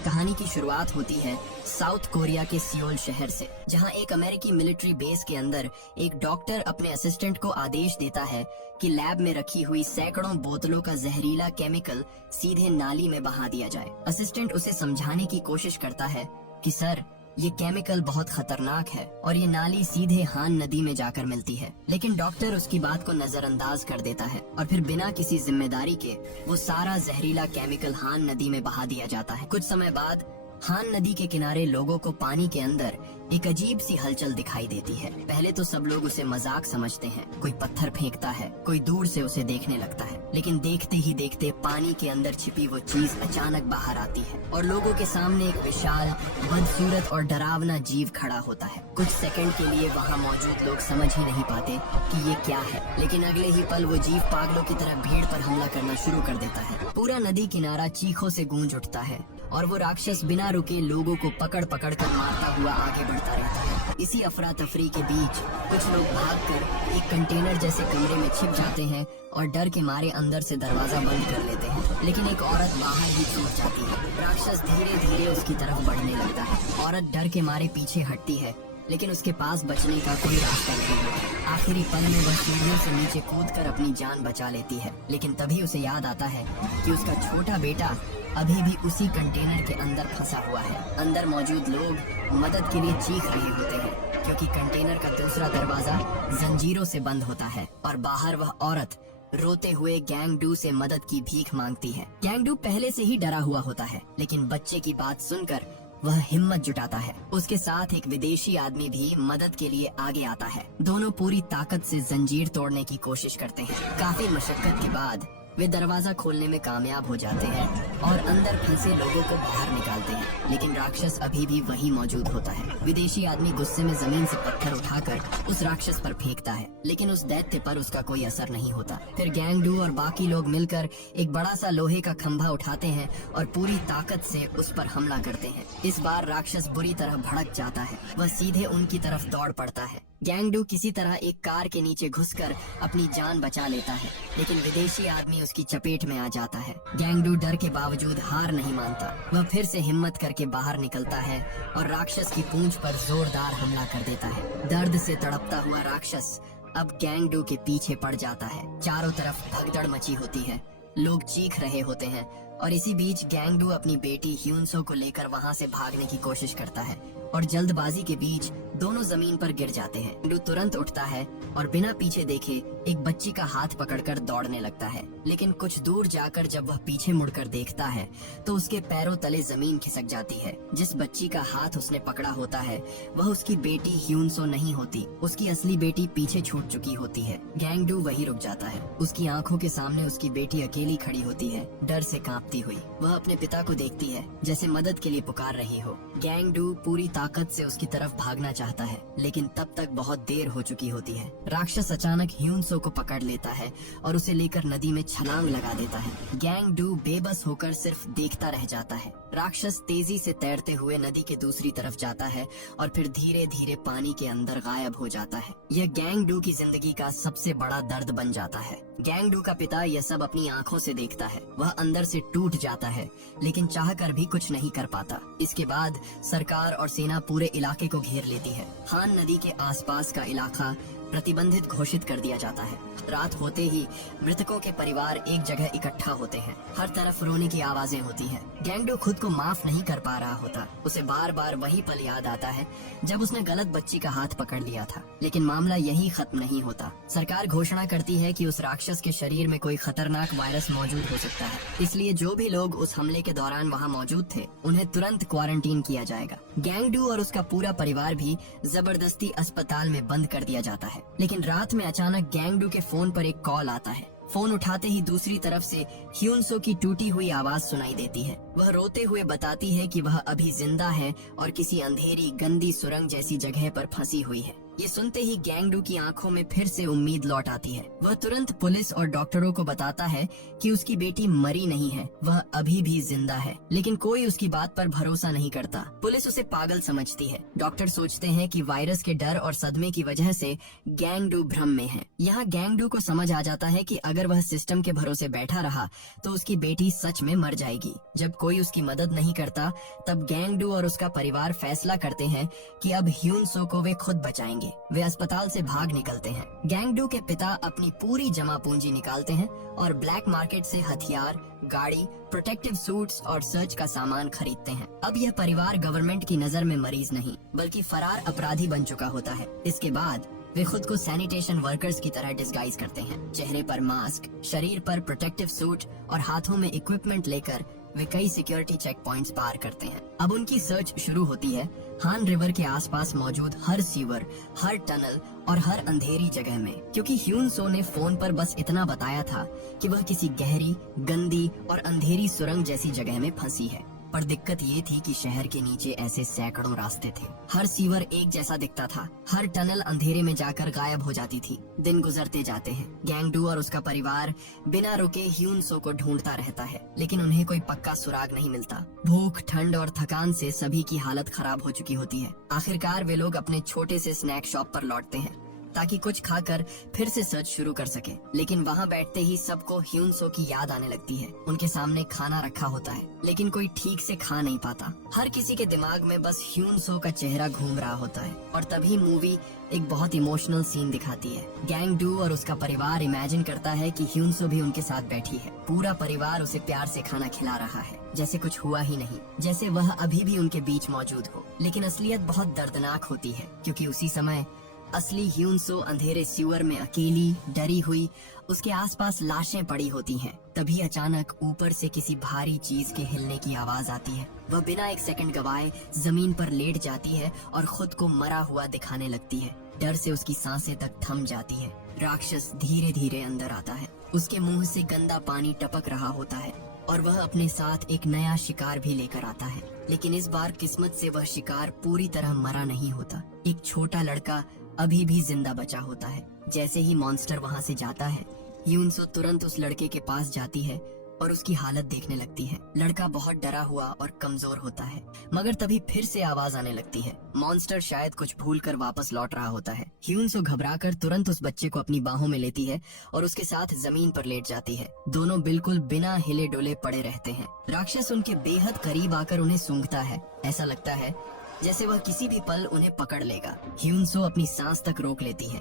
कहानी की शुरुआत होती है साउथ कोरिया के सियोल शहर से, जहां एक अमेरिकी मिलिट्री बेस के अंदर एक डॉक्टर अपने असिस्टेंट को आदेश देता है कि लैब में रखी हुई सैकड़ों बोतलों का जहरीला केमिकल सीधे नाली में बहा दिया जाए। असिस्टेंट उसे समझाने की कोशिश करता है कि सर, ये केमिकल बहुत खतरनाक है और ये नाली सीधे हान नदी में जाकर मिलती है, लेकिन डॉक्टर उसकी बात को नजरअंदाज कर देता है और फिर बिना किसी जिम्मेदारी के वो सारा जहरीला केमिकल हान नदी में बहा दिया जाता है। कुछ समय बाद हान नदी के किनारे लोगों को पानी के अंदर एक अजीब सी हलचल दिखाई देती है। पहले तो सब लोग उसे मजाक समझते हैं, कोई पत्थर फेंकता है, कोई दूर से उसे देखने लगता है, लेकिन देखते ही देखते पानी के अंदर छिपी वो चीज अचानक बाहर आती है और लोगों के सामने एक विशाल, बदसूरत और डरावना जीव खड़ा होता है। कुछ सेकंड के लिए वहाँ मौजूद लोग समझ ही नहीं पाते कि ये क्या है, लेकिन अगले ही पल वो जीव पागलों की तरह भीड़ पर हमला करना शुरू कर देता है। पूरा नदी किनारा चीखों से गूंज उठता है और वो राक्षस बिना रुके लोगों को पकड़ पकड़ कर मारता हुआ आगे बढ़ता रहता है। इसी अफरा तफरी के बीच कुछ लोग भागकर एक कंटेनर जैसे कमरे में छिप जाते हैं और डर के मारे अंदर से दरवाजा बंद कर लेते हैं, लेकिन एक औरत बाहर ही छूट जाती है। राक्षस धीरे धीरे उसकी तरफ बढ़ने लगता है। औरत डर के मारे पीछे हटती है, लेकिन उसके पास बचने का कोई रास्ता नहीं होता। आखिरी पल में वह सीढ़ियों से नीचे कूदकर अपनी जान बचा लेती है, लेकिन तभी उसे याद आता है कि उसका छोटा बेटा अभी भी उसी कंटेनर के अंदर फंसा हुआ है। अंदर मौजूद लोग मदद के लिए चीख रहे होते हैं, क्योंकि कंटेनर का दूसरा दरवाजा जंजीरों से बंद होता है और बाहर वह औरत रोते हुए गैंगडू से मदद की भीख मांगती है। गैंगडू पहले से ही डरा हुआ होता है, लेकिन बच्चे की बात सुनकर वह हिम्मत जुटाता है। उसके साथ एक विदेशी आदमी भी मदद के लिए आगे आता है। दोनों पूरी ताकत से जंजीर तोड़ने की कोशिश करते हैं। काफी मशक्कत के बाद वे दरवाजा खोलने में कामयाब हो जाते हैं और अंदर फंसे लोगों को बाहर निकालते हैं, लेकिन राक्षस अभी भी वहीं मौजूद होता है। विदेशी आदमी गुस्से में जमीन से पत्थर उठाकर उस राक्षस पर फेंकता है, लेकिन उस दैत्य पर उसका कोई असर नहीं होता। फिर गैंगडू और बाकी लोग मिलकर एक बड़ा सा लोहे का खंभा उठाते हैं और पूरी ताकत से उस पर हमला करते हैं। इस बार राक्षस बुरी तरह भड़क जाता है, वह सीधे उनकी तरफ दौड़ पड़ता है। गैंगडू किसी तरह एक कार के नीचे घुसकर अपनी जान बचा लेता है, लेकिन विदेशी आदमी उसकी चपेट में आ जाता है। गैंगडू डर के बावजूद हार नहीं मानता। वह फिर से हिम्मत करके बाहर निकलता है और राक्षस की पूंछ पर जोरदार हमला कर देता है। दर्द से तड़पता हुआ राक्षस अब गैंगडू के पीछे पड़ जाता है। चारों तरफ भगदड़ मची होती है, लोग चीख रहे होते हैं और इसी बीच गैंगडू अपनी बेटी ह्यूनसो को लेकर वहाँ से भागने की कोशिश करता है और जल्दबाजी के बीच दोनों जमीन पर गिर जाते हैं। गैंगडू तुरंत उठता है और बिना पीछे देखे एक बच्ची का हाथ पकड़कर दौड़ने लगता है, लेकिन कुछ दूर जाकर जब वह पीछे मुड़कर देखता है तो उसके पैरों तले जमीन खिसक जाती है। जिस बच्ची का हाथ उसने पकड़ा होता है वह उसकी बेटी ह्यूनसो नहीं होती, उसकी असली बेटी पीछे छूट चुकी होती है। गैंगडू वहीं रुक जाता है। उसकी आंखों के सामने उसकी बेटी अकेली खड़ी होती है, डर से कांपती हुई। वह अपने पिता को देखती है जैसे मदद के लिए पुकार रही हो। गैंगडू पूरी ताकत से उसकी तरफ भागना चाहता है, लेकिन तब तक बहुत देर हो चुकी होती है। राक्षस अचानक ह्यूनसो को पकड़ लेता है और उसे लेकर नदी में छलांग लगा देता है। गैंगडू बेबस होकर सिर्फ देखता रह जाता है। राक्षस तेजी से तैरते हुए नदी के दूसरी तरफ जाता है और फिर धीरे धीरे पानी के अंदर गायब हो जाता है। यह गैंगडू की जिंदगी का सबसे बड़ा दर्द बन जाता है। गैंगडू का पिता यह सब अपनी आंखों से देखता है। वह अंदर से टूट जाता है, लेकिन चाहकर भी कुछ नहीं कर पाता। इसके बाद सरकार और सेना पूरे इलाके को घेर लेती है। हान नदी के आसपास का इलाका प्रतिबंधित घोषित कर दिया जाता है। रात होते ही मृतकों के परिवार एक जगह इकट्ठा होते हैं। हर तरफ रोने की आवाजें होती हैं। गैंगडू खुद को माफ नहीं कर पा रहा होता। उसे बार बार वही पल याद आता है जब उसने गलत बच्ची का हाथ पकड़ लिया था, लेकिन मामला यही खत्म नहीं होता। सरकार घोषणा करती है कि उस राक्षस के शरीर में कोई खतरनाक वायरस मौजूद हो सकता है, इसलिए जो भी लोग उस हमले के दौरान वहाँ मौजूद थे उन्हें तुरंत क्वारंटीन किया जाएगा। गैंगडू और उसका पूरा परिवार भी जबरदस्ती अस्पताल में बंद कर दिया जाता है। लेकिन रात में अचानक गैंगडू के फोन पर एक कॉल आता है। फोन उठाते ही दूसरी तरफ से ह्यूनसो की टूटी हुई आवाज सुनाई देती है। वह रोते हुए बताती है कि वह अभी जिंदा है और किसी अंधेरी गंदी सुरंग जैसी जगह पर फंसी हुई है। ये सुनते ही गैंगडू की आंखों में फिर से उम्मीद लौट आती है। वह तुरंत पुलिस और डॉक्टरों को बताता है कि उसकी बेटी मरी नहीं है, वह अभी भी जिंदा है। लेकिन कोई उसकी बात पर भरोसा नहीं करता। पुलिस उसे पागल समझती है। डॉक्टर सोचते हैं कि वायरस के डर और सदमे की वजह से गैंगडू भ्रम में है। यहाँ गैंगडू को समझ आ जाता है कि अगर वह सिस्टम के भरोसे बैठा रहा तो उसकी बेटी सच में मर जाएगी। जब कोई उसकी मदद नहीं करता तब गैंगडू और उसका परिवार फैसला करते हैं कि अब ह्यून सो को वे खुद बचाएंगे। वे अस्पताल से भाग निकलते हैं। गैंगडू के पिता अपनी पूरी जमा पूंजी निकालते हैं और ब्लैक मार्केट से हथियार, गाड़ी, प्रोटेक्टिव सूट्स और सर्च का सामान खरीदते हैं। अब यह परिवार गवर्नमेंट की नजर में मरीज नहीं बल्कि फरार अपराधी बन चुका होता है। इसके बाद वे खुद को सैनिटेशन वर्कर्स की तरह डिस्गाइज करते हैं। चेहरे पर मास्क, शरीर पर प्रोटेक्टिव सूट और हाथों में इक्विपमेंट लेकर वे कई सिक्योरिटी चेक पॉइंट्स पार करते हैं। अब उनकी सर्च शुरू होती है हान रिवर के आसपास मौजूद हर सीवर, हर टनल और हर अंधेरी जगह में, क्योंकि ह्यून सो ने फोन पर बस इतना बताया था कि वह किसी गहरी, गंदी और अंधेरी सुरंग जैसी जगह में फंसी है। पर दिक्कत ये थी कि शहर के नीचे ऐसे सैकड़ों रास्ते थे। हर सीवर एक जैसा दिखता था, हर टनल अंधेरे में जाकर गायब हो जाती थी। दिन गुजरते जाते हैं। गैंगडू और उसका परिवार बिना रुके ह्यून सो को ढूंढता रहता है, लेकिन उन्हें कोई पक्का सुराग नहीं मिलता। भूख, ठंड और थकान से सभी की हालत खराब हो चुकी होती है। आखिरकार वे लोग अपने छोटे से स्नैक शॉप पर लौटते हैं ताकि कुछ खाकर फिर से सर्च शुरू कर सके। लेकिन वहाँ बैठते ही सबको ह्यून सो की याद आने लगती है। उनके सामने खाना रखा होता है लेकिन कोई ठीक से खा नहीं पाता। हर किसी के दिमाग में बस ह्यून सो का चेहरा घूम रहा होता है। और तभी मूवी एक बहुत इमोशनल सीन दिखाती है। गैंगडू और उसका परिवार इमेजिन करता है कि ह्यून सो भी उनके साथ बैठी है। पूरा परिवार उसे प्यार से खाना खिला रहा है, जैसे कुछ हुआ ही नहीं, जैसे वह अभी भी उनके बीच मौजूद हो। लेकिन असलियत बहुत दर्दनाक होती है, क्योंकि उसी समय असली ह्यून सो अंधेरे सीवर में अकेली, डरी हुई, उसके आसपास लाशें पड़ी होती हैं। तभी अचानक ऊपर से किसी भारी चीज के हिलने की आवाज आती है। वह बिना एक सेकंड गवाए जमीन पर लेट जाती है और खुद को मरा हुआ दिखाने लगती है। डर से उसकी सांसें तक थम जाती है। राक्षस धीरे धीरे अंदर आता है। उसके मुंह से गंदा पानी टपक रहा होता है और वह अपने साथ एक नया शिकार भी लेकर आता है। लेकिन इस बार किस्मत से वह शिकार पूरी तरह मरा नहीं होता। एक छोटा लड़का अभी भी जिंदा बचा होता है। जैसे ही मॉन्स्टर वहाँ से जाता है, ह्यून सो तुरंत उस लड़के के पास जाती है और उसकी हालत देखने लगती है। लड़का बहुत डरा हुआ और कमजोर होता है, मगर तभी फिर से आवाज आने लगती है। मॉन्स्टर शायद कुछ भूलकर वापस लौट रहा होता है। ह्यून सो घबराकर तुरंत उस बच्चे को अपनी बाहों में लेती है और उसके साथ जमीन पर लेट जाती है। दोनों बिल्कुल बिना हिले डुले पड़े रहते हैं। राक्षस उनके बेहद करीब आकर उन्हें सूंघता है। ऐसा लगता है जैसे वह किसी भी पल उन्हें पकड़ लेगा। ह्यून सो अपनी सांस तक रोक लेती है।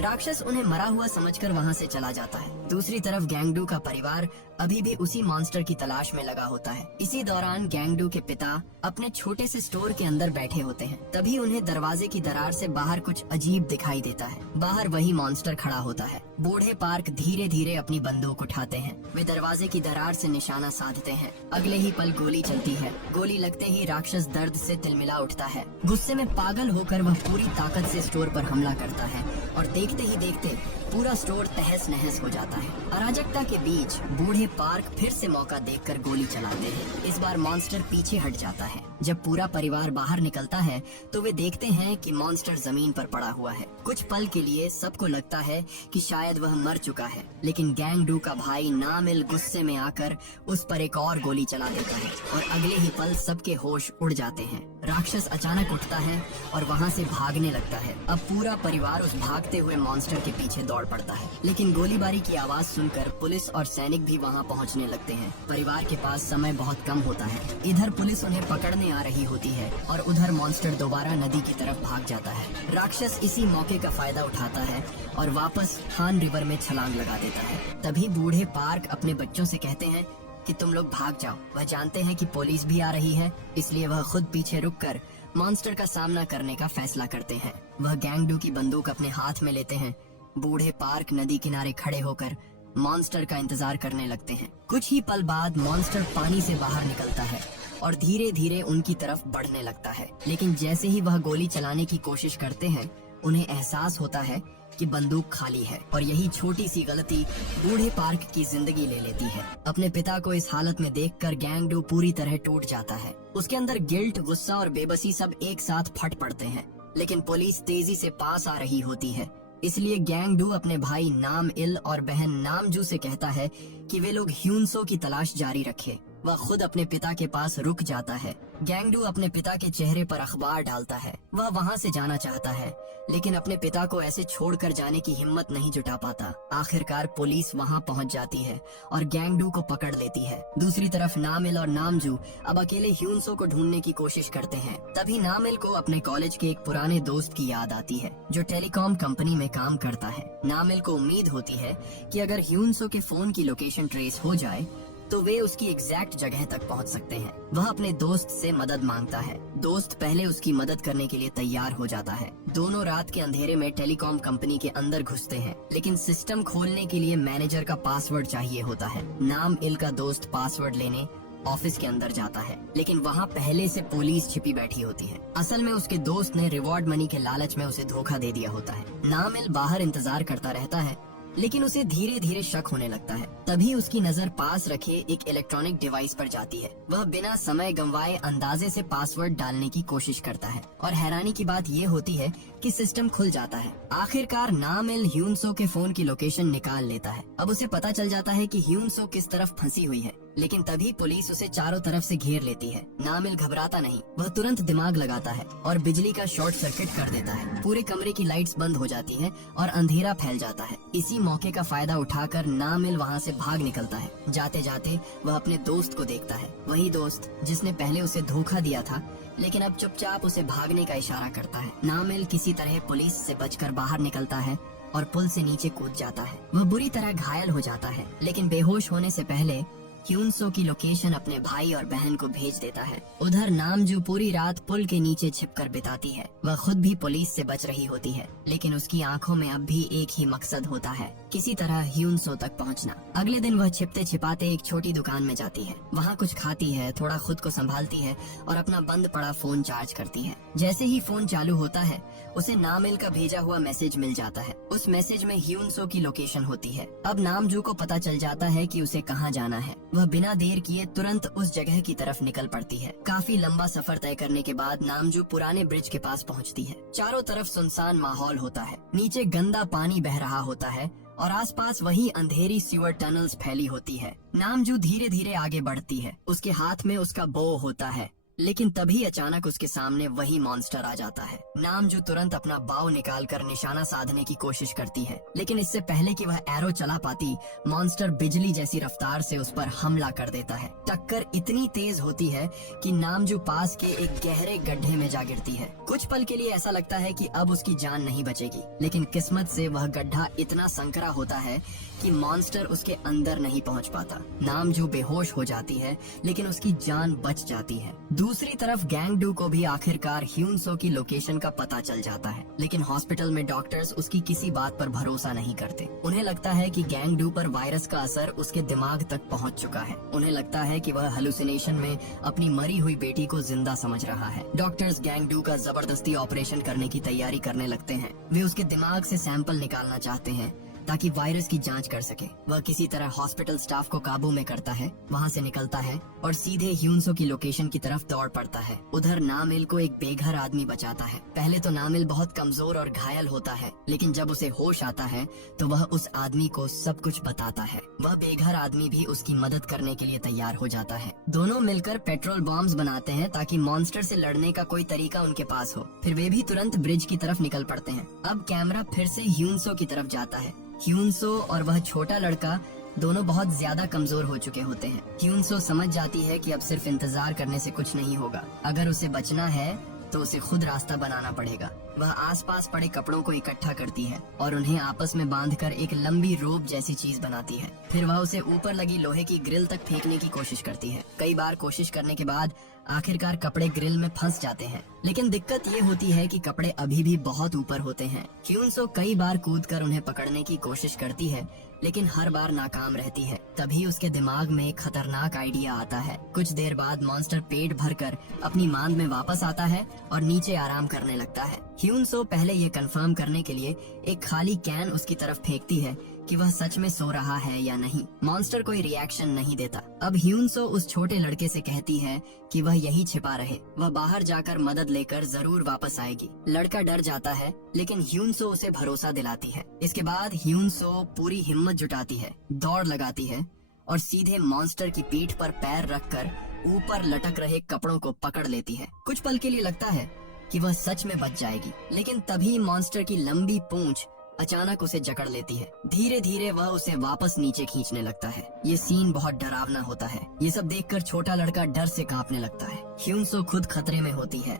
राक्षस उन्हें मरा हुआ समझकर वहाँ से चला जाता है। दूसरी तरफ गैंगडू का परिवार अभी भी उसी मॉन्स्टर की तलाश में लगा होता है। इसी दौरान गैंगडू के पिता अपने छोटे से स्टोर के अंदर बैठे होते हैं। तभी उन्हें दरवाजे की दरार से बाहर कुछ अजीब दिखाई देता है। बाहर वही मॉन्स्टर खड़ा होता है। बूढ़े पार्क धीरे धीरे अपनी बंदूक उठाते हैं। वे दरवाजे की दरार से निशाना साधते हैं। अगले ही पल गोली चलती है। गोली लगते ही राक्षस दर्द से तिलमिला उठता है। गुस्से में पागल होकर वह पूरी ताकत से स्टोर पर हमला करता है और देखते ही देखते पूरा स्टोर तहस नहस हो जाता है। अराजकता के बीच बूढ़े पार्क फिर से मौका देखकर गोली चलाते हैं। इस बार मॉन्स्टर पीछे हट जाता है। जब पूरा परिवार बाहर निकलता है तो वे देखते हैं कि मॉन्स्टर जमीन पर पड़ा हुआ है। कुछ पल के लिए सबको लगता है कि शायद वह मर चुका है, लेकिन गैंगडू का भाई नामिल गुस्से में आकर उस पर एक और गोली चला देता है और अगले ही पल सबके होश उड़ जाते हैं। राक्षस अचानक उठता है और वहाँ से भागने लगता है। अब पूरा परिवार उस भागते हुए मॉन्स्टर के पीछे दौड़ पड़ता है, लेकिन गोलीबारी की आवाज सुनकर पुलिस और सैनिक भी वहाँ पहुँचने लगते हैं। परिवार के पास समय बहुत कम होता है। इधर पुलिस उन्हें पकड़ने आ रही होती है और उधर मॉन्स्टर दोबारा नदी की तरफ भाग जाता है। राक्षस इसी मौके का फायदा उठाता है और वापस हान रिवर में छलांग लगा देता है। तभी बूढ़े पार्क अपने बच्चों से कहते हैं कि तुम लोग भाग जाओ। वह जानते हैं कि पुलिस भी आ रही है, इसलिए वह खुद पीछे रुककर मॉन्स्टर का सामना करने का फैसला करते हैं। वह गैंगडू की बंदूक अपने हाथ में लेते हैं। बूढ़े पार्क नदी किनारे खड़े होकर मॉन्स्टर का इंतजार करने लगते हैं। कुछ ही पल बाद मॉन्स्टर पानी से बाहर निकलता है और धीरे धीरे उनकी तरफ बढ़ने लगता है। लेकिन जैसे ही वह गोली चलाने की कोशिश करते हैं, उन्हें एहसास होता है कि बंदूक खाली है और यही छोटी सी गलती बूढ़े पार्क की जिंदगी ले लेती है। अपने पिता को इस हालत में देखकर गैंगडू पूरी तरह टूट जाता है। उसके अंदर गिल्ट, गुस्सा और बेबसी सब एक साथ फट पड़ते हैं। लेकिन पुलिस तेजी से पास आ रही होती है। इसलिए गैंगडू अपने भाई नाम इल और बहन नामजू से कहता है कि वे लोग ह्यूनसो की तलाश जारी रखें। वह खुद अपने पिता के पास रुक जाता है। गैंगडू अपने पिता के चेहरे पर अखबार डालता है। वह वहाँ से जाना चाहता है, लेकिन अपने पिता को ऐसे छोड़कर जाने की हिम्मत नहीं जुटा पाता। आखिरकार पुलिस वहाँ पहुँच जाती है और गैंगडू को पकड़ लेती है। दूसरी तरफ नामिल और नामजू अब अकेले ह्यूनसो को ढूंढने की कोशिश करते हैं। तभी नामिल को अपने कॉलेज के एक पुराने दोस्त की याद आती है जो टेलीकॉम कंपनी में काम करता है। नामिल को उम्मीद होती है कि अगर ह्यूनसो के फोन की लोकेशन ट्रेस हो जाए तो वे उसकी एग्जैक्ट जगह तक पहुंच सकते हैं। वह अपने दोस्त से मदद मांगता है। दोस्त पहले उसकी मदद करने के लिए तैयार हो जाता है। दोनों रात के अंधेरे में टेलीकॉम कंपनी के अंदर घुसते हैं, लेकिन सिस्टम खोलने के लिए मैनेजर का पासवर्ड चाहिए होता है। नाम इल का दोस्त पासवर्ड लेने ऑफिस के अंदर जाता है, लेकिन वहाँ पहले से पुलिस छिपी बैठी होती है। असल में उसके दोस्त ने रिवॉर्ड मनी के लालच में उसे धोखा दे दिया होता है। नाम इल बाहर इंतजार करता रहता है, लेकिन उसे धीरे धीरे शक होने लगता है। तभी उसकी नजर पास रखे एक इलेक्ट्रॉनिक डिवाइस पर जाती है। वह बिना समय गंवाए अंदाजे से पासवर्ड डालने की कोशिश करता है और हैरानी की बात ये होती है कि सिस्टम खुल जाता है। आखिरकार नामिल ह्यूनसो के फोन की लोकेशन निकाल लेता है। अब उसे पता चल जाता है कि ह्यूनसो किस तरफ फंसी हुई है, लेकिन तभी पुलिस उसे चारों तरफ से घेर लेती है। नामिल घबराता नहीं, वह तुरंत दिमाग लगाता है और बिजली का शॉर्ट सर्किट कर देता है। पूरे कमरे की लाइट्स बंद हो जाती है और अंधेरा फैल जाता है। इसी मौके का फायदा उठाकर नामिल वहाँ से भाग निकलता है। जाते जाते वह अपने दोस्त को देखता है, वही दोस्त जिसने पहले उसे धोखा दिया था, लेकिन अब चुपचाप उसे भागने का इशारा करता है। नामिल किसी तरह पुलिस से बचकर बाहर निकलता है और पुल से नीचे कूद जाता है। वह बुरी तरह घायल हो जाता है, लेकिन बेहोश होने से पहले ह्यूनसो की लोकेशन अपने भाई और बहन को भेज देता है। उधर नामजू पूरी रात पुल के नीचे छिपकर बिताती है। वह खुद भी पुलिस से बच रही होती है, लेकिन उसकी आंखों में अब भी एक ही मकसद होता है, किसी तरह ह्यूनसो तक पहुंचना। अगले दिन वह छिपते छिपाते एक छोटी दुकान में जाती है। वहाँ कुछ खाती है, थोड़ा खुद को संभालती है और अपना बंद पड़ा फोन चार्ज करती है। जैसे ही फोन चालू होता है, उसे नामिल का भेजा हुआ मैसेज मिल जाता है। उस मैसेज में ह्यूनसो की लोकेशन होती है। अब नामजू को पता चल जाता है कि उसे कहाँ जाना है। वह बिना देर किए तुरंत उस जगह की तरफ निकल पड़ती है। काफी लंबा सफर तय करने के बाद नामजू पुराने ब्रिज के पास पहुंचती है। चारों तरफ सुनसान माहौल होता है, नीचे गंदा पानी बह रहा होता है और आसपास वही अंधेरी सीवर टनल्स फैली होती है। नामजू धीरे धीरे आगे बढ़ती है। उसके हाथ में उसका बो होता है, लेकिन तभी अचानक उसके सामने वही मॉन्स्टर आ जाता है। नामजू तुरंत अपना बाव निकालकर निशाना साधने की कोशिश करती है, लेकिन इससे पहले कि वह एरो चला पाती, मॉन्स्टर बिजली जैसी रफ्तार से उस पर हमला कर देता है। टक्कर इतनी तेज होती है कि नामजू पास के एक गहरे गड्ढे में जा गिरती है। कुछ पल के लिए ऐसा लगता है कि अब उसकी जान नहीं बचेगी, लेकिन किस्मत से वह गड्ढा इतना संकरा होता है कि मॉन्स्टर उसके अंदर नहीं पहुंच पाता। नामजू बेहोश हो जाती है, लेकिन उसकी जान बच जाती है। दूसरी तरफ गैंगडू को भी आखिरकार ह्यूनसो की लोकेशन का पता चल जाता है, लेकिन हॉस्पिटल में डॉक्टर्स उसकी किसी बात पर भरोसा नहीं करते। उन्हें लगता है कि गैंगडू पर वायरस का असर उसके दिमाग तक पहुंच चुका है। उन्हें लगता है कि वह हेलुसिनेशन में अपनी मरी हुई बेटी को जिंदा समझ रहा है। डॉक्टर्स गैंगडू का जबरदस्ती ऑपरेशन करने की तैयारी करने लगते हैं। वे उसके दिमाग से सैंपल निकालना चाहते हैं ताकि वायरस की जांच कर सके। वह किसी तरह हॉस्पिटल स्टाफ को काबू में करता है, वहाँ से निकलता है और सीधे ह्यूनसो की लोकेशन की तरफ दौड़ पड़ता है। उधर नामिल को एक बेघर आदमी बचाता है। पहले तो नामिल बहुत कमजोर और घायल होता है, लेकिन जब उसे होश आता है तो वह उस आदमी को सब कुछ बताता है। वह बेघर आदमी भी उसकी मदद करने के लिए तैयार हो जाता है। दोनों मिलकर पेट्रोल बॉम्ब्स बनाते हैं ताकि मॉन्स्टर से लड़ने का कोई तरीका उनके पास हो। फिर वे भी तुरंत ब्रिज की तरफ निकल पड़ते हैं। अब कैमरा फिर से ह्यूनसो की तरफ जाता है। ह्यूनसो और वह छोटा लड़का दोनों बहुत ज्यादा कमजोर हो चुके होते हैं। ह्यूनसो समझ जाती है कि अब सिर्फ इंतजार करने से कुछ नहीं होगा। अगर उसे बचना है तो उसे खुद रास्ता बनाना पड़ेगा। वह आसपास पड़े कपड़ों को इकट्ठा करती है और उन्हें आपस में बांधकर एक लंबी रोप जैसी चीज बनाती है। फिर वह उसे ऊपर लगी लोहे की ग्रिल तक फेंकने की कोशिश करती है। कई बार कोशिश करने के बाद आखिरकार कपड़े ग्रिल में फंस जाते हैं, लेकिन दिक्कत ये होती है कि कपड़े अभी भी बहुत ऊपर होते हैं। ह्यूनसो कई बार कूदकर उन्हें पकड़ने की कोशिश करती है, लेकिन हर बार नाकाम रहती है। तभी उसके दिमाग में एक खतरनाक आइडिया आता है। कुछ देर बाद मॉन्स्टर पेट भरकर अपनी मांद में वापस आता है और नीचे आराम करने लगता है। ह्यूनसो पहले ये कंफर्म करने के लिए एक खाली कैन उसकी तरफ फेंकती है कि वह सच में सो रहा है या नहीं। मॉन्स्टर कोई रिएक्शन नहीं देता। अब ह्यूनसो उस छोटे लड़के से कहती है कि वह यहीं छिपा रहे, वह बाहर जाकर मदद लेकर जरूर वापस आएगी। लड़का डर जाता है, लेकिन ह्यूनसो उसे भरोसा दिलाती है। इसके बाद ह्यूनसो पूरी हिम्मत जुटाती है, दौड़ लगाती है और सीधे मॉन्स्टर की पीठ पर पैर रखकर ऊपर लटक रहे कपड़ों को पकड़ लेती है। कुछ पल के लिए लगता है कि वह सच में बच जाएगी, लेकिन तभी मॉन्स्टर की लंबी पूंछ अचानक उसे जकड़ लेती है। धीरे धीरे वह उसे वापस नीचे खींचने लगता है। ये सीन बहुत डरावना होता है। ये सब देखकर छोटा लड़का डर से कांपने लगता है। ह्यूनसो खुद खतरे में होती है,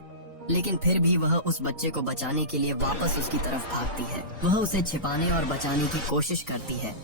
लेकिन फिर भी वह उस बच्चे को बचाने के लिए वापस उसकी तरफ भागती है। वह उसे छिपाने और बचाने की कोशिश करती है,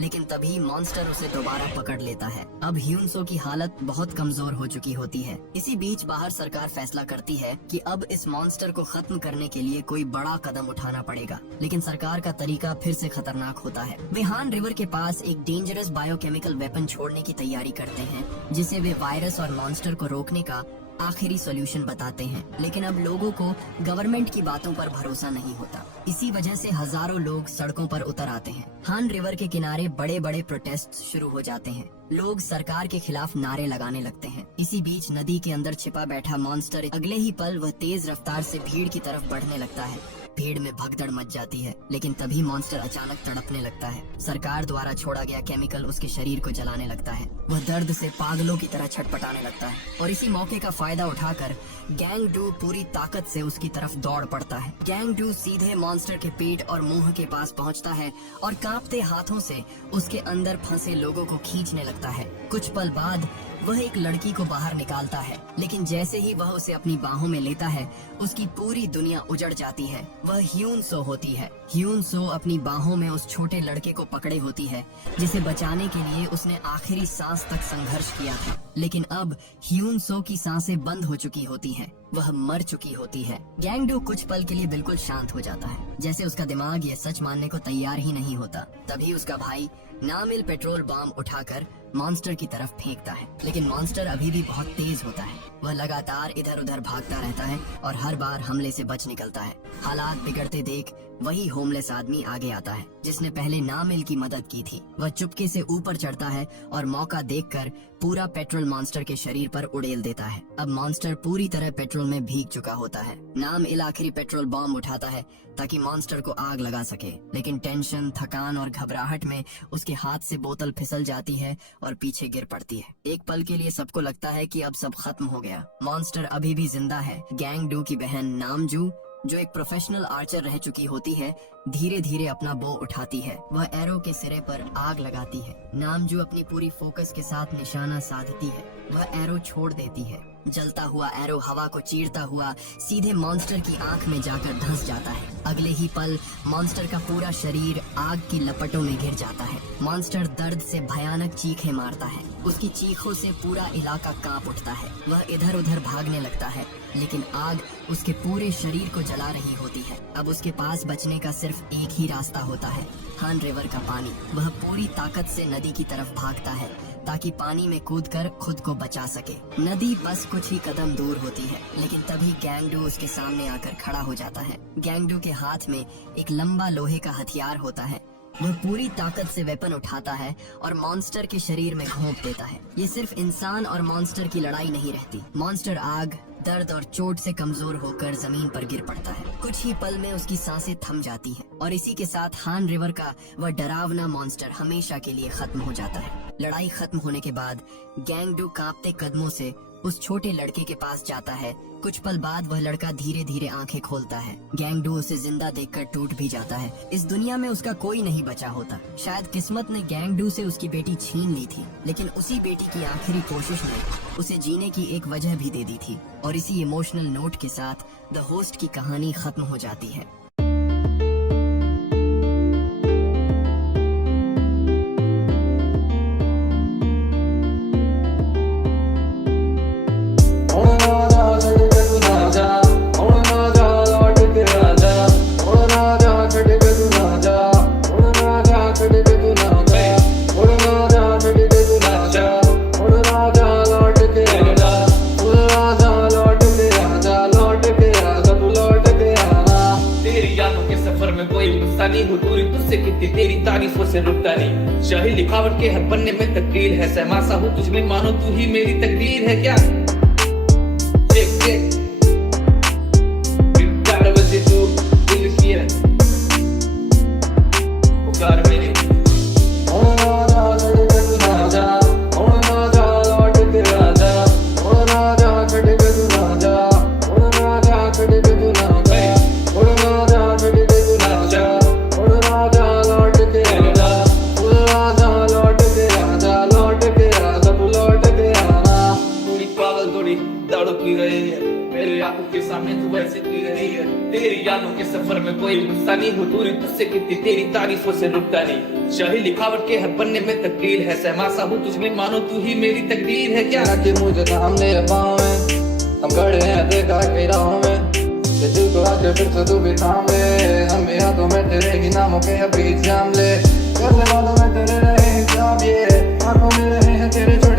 लेकिन तभी मॉन्स्टर उसे दोबारा पकड़ लेता है। अब ह्यूनसो की हालत बहुत कमजोर हो चुकी होती है। इसी बीच बाहर सरकार फैसला करती है कि अब इस मॉन्स्टर को खत्म करने के लिए कोई बड़ा कदम उठाना पड़ेगा, लेकिन सरकार का तरीका फिर से खतरनाक होता है। वे हान रिवर के पास एक डेंजरस बायोकेमिकल वेपन छोड़ने की तैयारी करते हैं, जिसे वे वायरस और मॉन्स्टर को रोकने का आखिरी सॉल्यूशन बताते हैं। लेकिन अब लोगों को गवर्नमेंट की बातों पर भरोसा नहीं होता। इसी वजह से हजारों लोग सड़कों पर उतर आते हैं। हान रिवर के किनारे बड़े बड़े प्रोटेस्ट शुरू हो जाते हैं। लोग सरकार के खिलाफ नारे लगाने लगते हैं। इसी बीच नदी के अंदर छिपा बैठा मॉन्स्टर अगले ही पल वह तेज रफ्तार से भीड़ की तरफ बढ़ने लगता है। भीड़ में भगदड़ मच जाती है, लेकिन तभी मॉन्स्टर अचानक तड़पने लगता है। सरकार द्वारा छोड़ा गया केमिकल उसके शरीर को जलाने लगता है। वह दर्द से पागलों की तरह छटपटाने लगता है और इसी मौके का फायदा उठाकर गैंग डू पूरी ताकत से उसकी तरफ दौड़ पड़ता है। गैंग डू सीधे मॉन्स्टर के पेट और मुंह के पास पहुंचता है और कांपते हाथों से उसके अंदर फंसे लोगों को खींचने लगता है। कुछ पल बाद वह एक लड़की को बाहर निकालता है, लेकिन जैसे ही वह उसे अपनी बाहों में लेता है, उसकी पूरी दुनिया उजड़ जाती है। वह ह्यूनसो होती है। ह्यूनसो अपनी बाहों में उस छोटे लड़के को पकड़े होती है, जिसे बचाने के लिए उसने आखिरी सांस तक संघर्ष किया था। लेकिन अब ह्यूनसो की सांसें बंद हो चुकी होती हैं, वह मर चुकी होती है। गैंगडू कुछ पल के लिए बिल्कुल शांत हो जाता है, जैसे उसका दिमाग ये सच मानने को तैयार ही नहीं होता। तभी उसका भाई नामिल पेट्रोल बम उठाकर मॉन्स्टर की तरफ फेंकता है, लेकिन मॉन्स्टर अभी भी बहुत तेज होता है। वह लगातार इधर उधर भागता रहता है और हर बार हमले से बच निकलता है। हालात बिगड़ते देख वही होमलेस आदमी आगे आता है, जिसने पहले नामिल की मदद की थी। वह चुपके से ऊपर चढ़ता है और मौका देखकर पूरा पेट्रोल मॉन्स्टर के शरीर पर उड़ेल देता है। अब मॉन्स्टर पूरी तरह पेट्रोल में भीग चुका होता है। नामिल आखिरी पेट्रोल बम उठाता है ताकि मॉन्स्टर को आग लगा सके, लेकिन टेंशन, थकान और घबराहट में उसके हाथ से बोतल फिसल जाती है और पीछे गिर पड़ती है। एक पल के लिए सबको लगता है कि अब सब खत्म हो गया। मॉन्स्टर अभी भी जिंदा है। गैंगडू की बहन नामजू, जो एक प्रोफेशनल आर्चर रह चुकी होती है, धीरे धीरे अपना बो उठाती है। वह एरो के सिरे पर आग लगाती है। नामजू अपनी पूरी फोकस के साथ निशाना साधती है। वह एरो छोड़ देती है। जलता हुआ एरो हवा को चीरता हुआ सीधे मॉन्स्टर की आंख में जाकर धंस जाता है। अगले ही पल मॉन्स्टर का पूरा शरीर आग की लपटों में घिर जाता है। मॉन्स्टर दर्द से भयानक चीखें मारता है। उसकी चीखों से पूरा इलाका कांप उठता है। वह इधर उधर भागने लगता है, लेकिन आग उसके पूरे शरीर को जला रही होती है। अब उसके पास बचने का सिर्फ एक ही रास्ता होता है, हान रिवर का पानी। वह पूरी ताकत से नदी की तरफ भागता है ताकि पानी में कूदकर खुद को बचा सके। नदी बस कुछ ही कदम दूर होती है, लेकिन तभी गैंगडू उसके सामने आकर खड़ा हो जाता है। गैंगडू के हाथ में एक लंबा लोहे का हथियार होता है। वह पूरी ताकत से वेपन उठाता है और मॉन्स्टर के शरीर में घोंप देता है। ये सिर्फ इंसान और मॉन्स्टर की लड़ाई नहीं रहती। मॉन्स्टर आग, दर्द और चोट से कमजोर होकर जमीन पर गिर पड़ता है। कुछ ही पल में उसकी सांसें थम जाती हैं और इसी के साथ हान रिवर का वह डरावना मॉन्स्टर हमेशा के लिए खत्म हो जाता है। लड़ाई खत्म होने के बाद गैंगडू कांपते कदमों से उस छोटे लड़के के पास जाता है। कुछ पल बाद वह लड़का धीरे धीरे आंखें खोलता है। गैंगडू उसे जिंदा देखकर टूट भी जाता है। इस दुनिया में उसका कोई नहीं बचा होता। शायद किस्मत ने गैंगडू से उसकी बेटी छीन ली थी, लेकिन उसी बेटी की आखिरी कोशिश ने उसे जीने की एक वजह भी दे दी थी। और इसी इमोशनल नोट के साथ द होस्ट की कहानी खत्म हो जाती है। कितनी तेरी तारीफों से रुकता नहीं। शाही लिखावट के हर पन्ने में तकदीर है, सहमा सा हूँ तुझमें मानो तू ही मेरी तकदीर है क्या। प्यार वजह तू दिल की है पुकार मेरी। दारू पी रही है मेरे आंखों के सामने तू वैसे पी रही है। तेरी यादों के सफर में कोई गुस्सा नहीं हो, दूरी तुझसे कितनी तेरी तारीफों से रुकता नहीं। शाही लिखावट के हर पन्ने में तकदीर है, सहमा सा हूँ तुझमें मानो तू ही मेरी तकदीर है क्या। कि मुझे सामने पाँव में हम खड़े हैं देखा के राहों में, दिल को आके फिर से तू भी थाम ले। हम हाथों में तेरे ही नामों के अभी जाम ले, कर ले बातों में तेरे रहे हिसाब, ये आंखों में रहे हैं तेरे